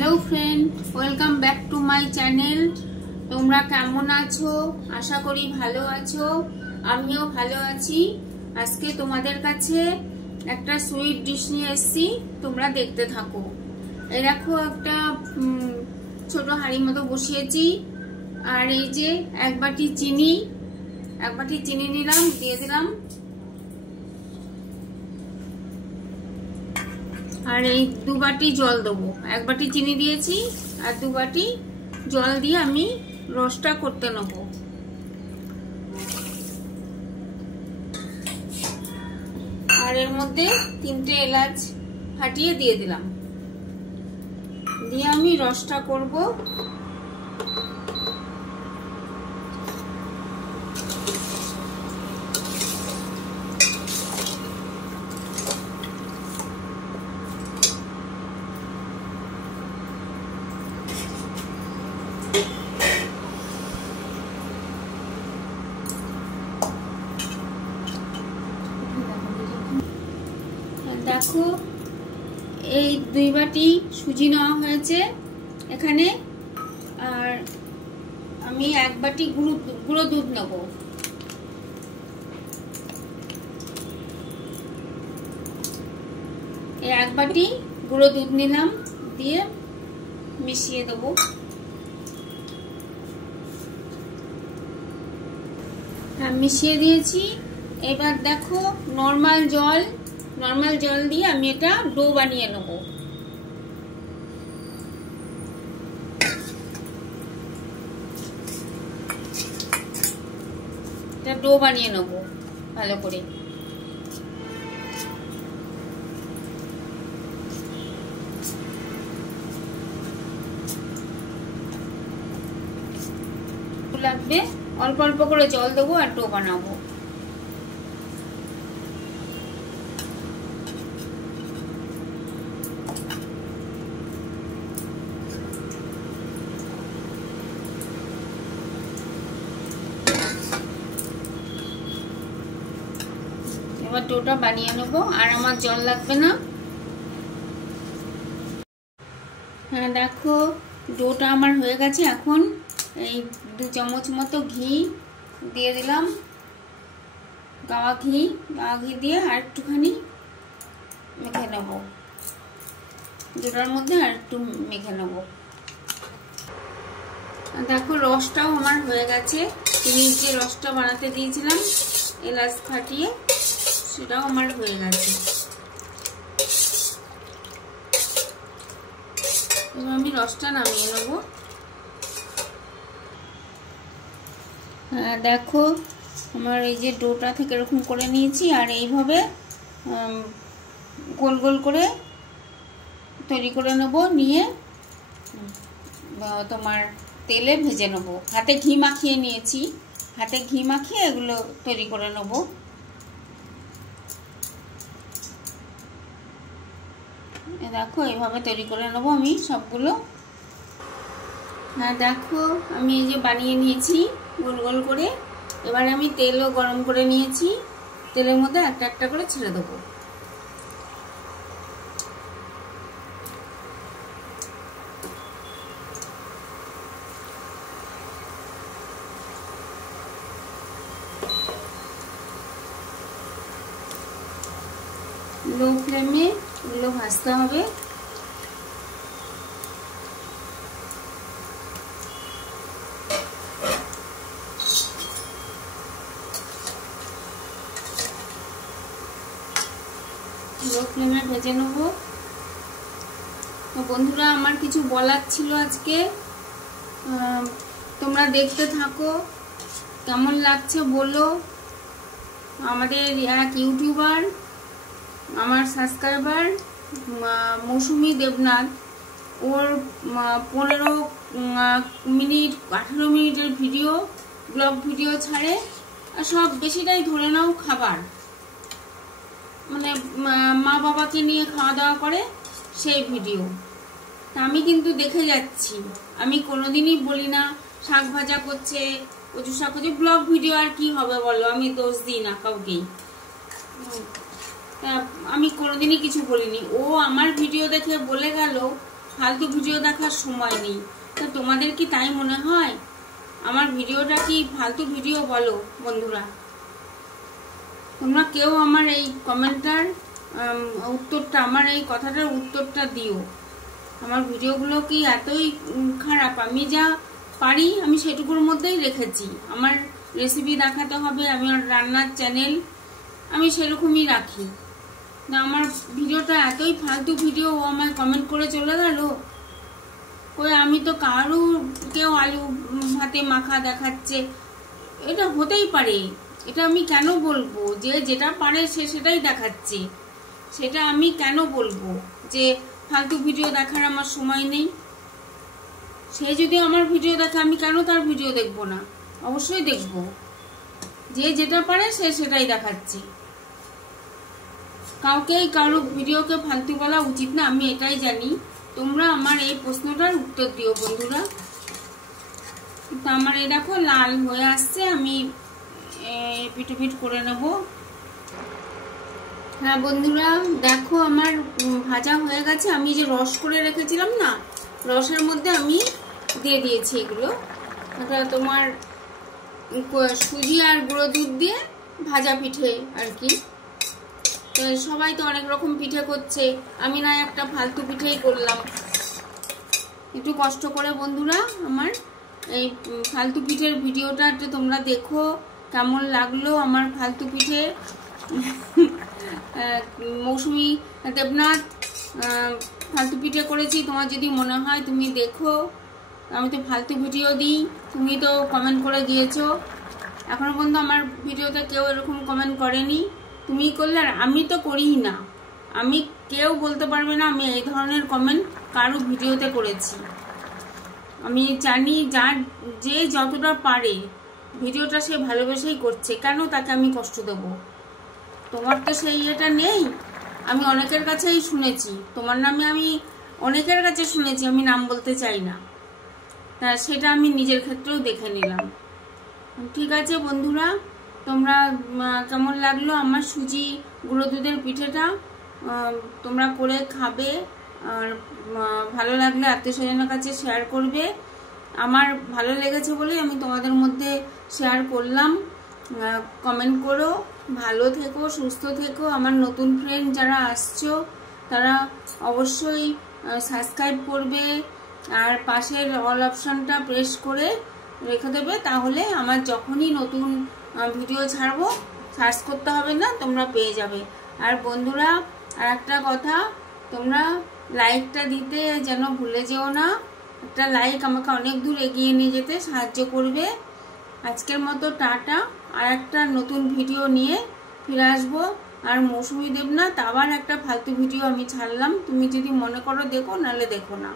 Hello friend, welcome back to my channel. তোমরা কেমন আছো? আশা করি ভালো আছো। আমিও ভালো আছি। আজকে তোমাদের কাছে একটা সুইট ডিশ নিয়ে এসেছি, তোমরা দেখতে থাকো। এই দেখো, একটা ছোট হাঁড়ি মতো বসিয়েছি, আর এই যে এক বাটি চিনি নিলাম, দিয়ে দিলাম। আর এই 2 বাটি জল দেবো। 1 বাটি চিনি দিয়েছি আর 2 বাটি জল দিয়ে আমি রসটা করতে নেব। আর এর মধ্যে 3টে এলাচ ফাটিয়ে দিয়ে দিলাম, দিয়ে আমি রসটা করব। দেখো, এই 2 বাটি সুজি নেওয়া হয়েছে এখানে, আর আমি 1 বাটি গুঁড়ো দুধ নেব। এই 1 বাটি গুঁড়ো দুধ নিলাম, দিয়ে মিশিয়ে দেবো। হ্যাঁ, মিশিয়ে দিয়েছি। এবার দেখো, নর্মাল জল দিয়ে আমি এটা ডো বানিয়ে নেব। এটা ডো বানিয়ে নেব ভালো করে। লাগবে, অল্প অল্প করে জল দেবো আর ডো বানাবো। এবার ডোটা বানিয়ে নেব, আর আমার জল লাগবে না। হ্যাঁ দেখো, ডোটা আমার হয়ে গেছে। এখন এই 2 চামচ মতো ঘি দিয়ে দিলাম, গাওয়া ঘি দিয়ে আর একটুখানি মেখে নেব। ডোটার মধ্যে আর একটু মেখে নেব। দেখো, রসটাও আমার হয়ে গেছে। চিনির যে রসটা বানাতে দিয়েছিলাম এলাচ ফাটিয়ে, সেটাও আমার হয়ে গেছে। এবার আমি রসটা নামিয়ে নেব। দেখো, আমার এই যে ডোটা থেকে এরকম করে নিয়েছি, আর এইভাবে গোল গোল করে তৈরি করে নেব। নিয়ে তোমার তেলে ভেজে নেব। হাতে ঘি মাখিয়ে নিয়েছি, হাতে ঘি মাখিয়ে এগুলো তৈরি করে নেব। দেখো, এইভাবে তৈরি করে নেব আমি সবগুলো। হ্যাঁ দেখো, আমি এই যে বানিয়ে নিয়েছি গোল গোল করে। এবার আমি তেলও গরম করে নিয়েছি, তেলের মধ্যে একটা একটা করে ছেড়ে দেবো। লো ফ্লেমে এগুলো ভাজতে হবে। লো ফ্লেমে ভেজে নেব। তো বন্ধুরা, আমার কিছু বলার ছিল আজকে, তোমরা দেখতে থাকো, কেমন লাগছে বলো। আমাদের এক ইউটিউবার, আমার সাবস্ক্রাইবার মৌসুমী দেবনাথ, ওর 15 মিনিট 18 মিনিটের ভিডিও, ব্লগ ভিডিও ছাড়ে, আর সব বেশিটাই ধরে নাও খাবার, মানে মা বাবাকে নিয়ে খাওয়া দাওয়া করে সেই ভিডিও। তা আমি কিন্তু দেখে যাচ্ছি, আমি কোনোদিনই বলি না শাক ভাজা করছে, কচু শাক করছে। ব্লগ ভিডিও আর কি হবে বলো, আমি দোষ দিই না কাউকেই। আমি কোনোদিনই কিছু বলিনি। ও আমার ভিডিও দেখে বলে গেল ফালতু ভিডিও দেখার সময় নেই। তো তোমাদের কি তাই মনে হয়? আমার ভিডিওটা কি ফালতু ভিডিও বলো বন্ধুরা? তোমরা কেউ আমার এই কমেন্টটার উত্তরটা, আমার এই কথাটার উত্তরটা দিও। আমার ভিডিওগুলো কি এতই খারাপ? আমি যা পারি আমি সেটুকুর মধ্যেই রেখেছি। আমার রেসিপি দেখাতে হবে, আমার রান্নার চ্যানেল, আমি সেরকমই রাখি। না আমার ভিডিওটা এতই ফালতু ভিডিও, ও আমায় কমেন্ট করে চলে গেল। কই আমি তো কেউ আলু ভাতে মাখা দেখাচ্ছে, এটা হতেই পারে। এটা আমি কেন বলবো যে যেটা পারে সে সেটাই দেখাচ্ছে? সেটা আমি কেন বলবো যে ফালতু ভিডিও দেখার আমার সময় নেই? সে যদি আমার ভিডিও দেখে আমি কেন তার ভিডিও দেখবো না? অবশ্যই দেখবো। যে যেটা পারে সে সেটাই দেখাচ্ছে। কারো ভিডিওকে ফালতু বলা উচিত না, আমি এটাই জানি। তোমরা আমার এই প্রশ্নটার উত্তর দিও বন্ধুরা। তো আমার এই দেখো লাল হয়ে আসছে, আমি পিট করে নেব। হ্যাঁ বন্ধুরা দেখো আমার ভাজা হয়ে গেছে। আমি যে রস করে রেখেছিলাম না, রসের মধ্যে আমি দিয়ে দিয়েছি এগুলো। তোমার সুজি আর গুঁড়ো দুধ দিয়ে ভাজা পিঠে আর কি। তো সবাই তো অনেক রকম পিঠে করছে, আমি না একটা ফালতু পিঠেই করলাম। একটু কষ্ট করে বন্ধুরা আমার এই ফালতু পিঠের ভিডিওটা একটু তোমরা দেখো, কেমন লাগলো আমার ফালতু পিঠে। মৌসুমী দেবনাথ ফালতু পিঠে করেছি, তোমার যদি মনে হয় তুমি দেখো। আমি তো ফালতু ভিডিও দিই, তুমি তো কমেন্ট করে দিয়েছো। এখনো পর্যন্ত আমার ভিডিওতে কেউ এরকম কমেন্ট করেনি, তুমি করলে। আর আমি তো করিই না, আমি কেউ বলতে পারবে না আমি এই ধরনের কমেন্ট কারো ভিডিওতে করেছি। আমি জানি যে যতটা পারে ভিডিওটা সে ভালোবেসেই করছে, কেন তাকে আমি কষ্ট দেব? তোমার তো সেই এটা নেই। আমি অনেকের কাছেই শুনেছি, তোমার নামে আমি অনেকের কাছে শুনেছি, আমি নাম বলতে চাই না। তা সেটা আমি নিজের ক্ষেত্রেও দেখে নিলাম। ঠিক আছে বন্ধুরা, তোমরা কেমন লাগলো আমার সুজি গুঁড়ো দুধের পিঠেটা? তোমরা করে খাবে, আর ভালো লাগলে আত্মীয় স্বজনের কাছে শেয়ার করবে। আমার ভালো লেগেছে বলেই আমি তোমাদের মধ্যে শেয়ার করলাম। কমেন্ট করো, ভালো থেকো, সুস্থ থেকো। আমার নতুন ফ্রেন্ড যারা আসছো তারা অবশ্যই সাবস্ক্রাইব করবে, আর পাশের অল অপশনটা প্রেস করে রেখে দেবে, তাহলে আমার যখনই নতুন ভিডিও ছাড়বো সার্চ করতে হবে না, তোমরা পেয়ে যাবে। আর বন্ধুরা আর একটা কথা, তোমরা লাইকটা দিতে যেন ভুলে যেও না। একটা লাইক আমাকে অনেক দূর এগিয়ে নিয়ে যেতে সাহায্য করবে। আজকের মতো টাটা, আর একটা নতুন ভিডিও নিয়ে ফিরে আসবো। আর মৌসুমী দেবনাথ আবার একটা ফালতু ভিডিও আমি ছাড়লাম, তুমি যদি মনে করো দেখো, নাহলে দেখো না।